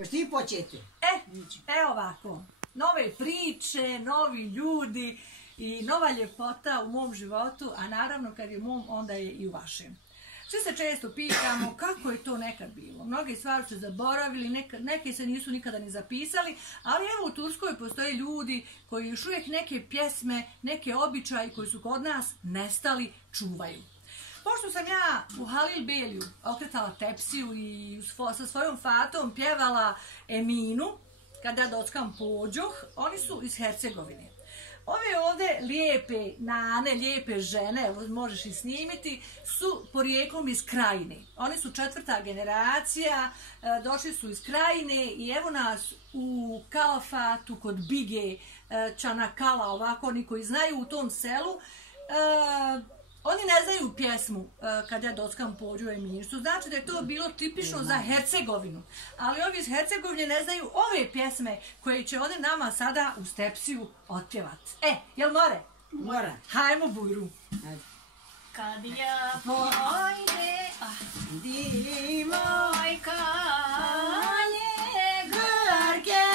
Još ti početi? Evo ovako. Nove priče, novi ljudi i nova ljepota u mom životu, a naravno kad je u mom, onda je i u vašem. Svi se često pitamo kako je to nekad bilo. Mnogi stvari su zaboravili, neke se nisu nikada ni zapisali, ali evo u Turskoj postoje ljudi koji još uvijek neke pjesme, neke običaje koji su kod nas nestali, čuvaju. Pošto sam ja u Halil Belju okretala tepsiju i sa svojom fatom pjevala Eminu, kada dockam pođoh, oni su iz Hercegovine. Ove ovdje lijepe nane, lijepe žene, evo možeš i snimiti, su porijeklom iz Krajine. Oni su 4. generacija, došli su iz Krajine i evo nas u Kalafatu kod Bige, Čanakala, ovako oni koji znaju u tom selu. Oni ne znaju pjesmu kad ja dockam pođu Eminu, što znači da je to bilo tipično za Hercegovinu. Ali ovi iz Hercegovine ne znaju ove pjesme koje će one nama sada u tepsiju otpjevati. Jel more? Mora. Hajmo bujru. Kad ja pojde, Di moj kanje, grke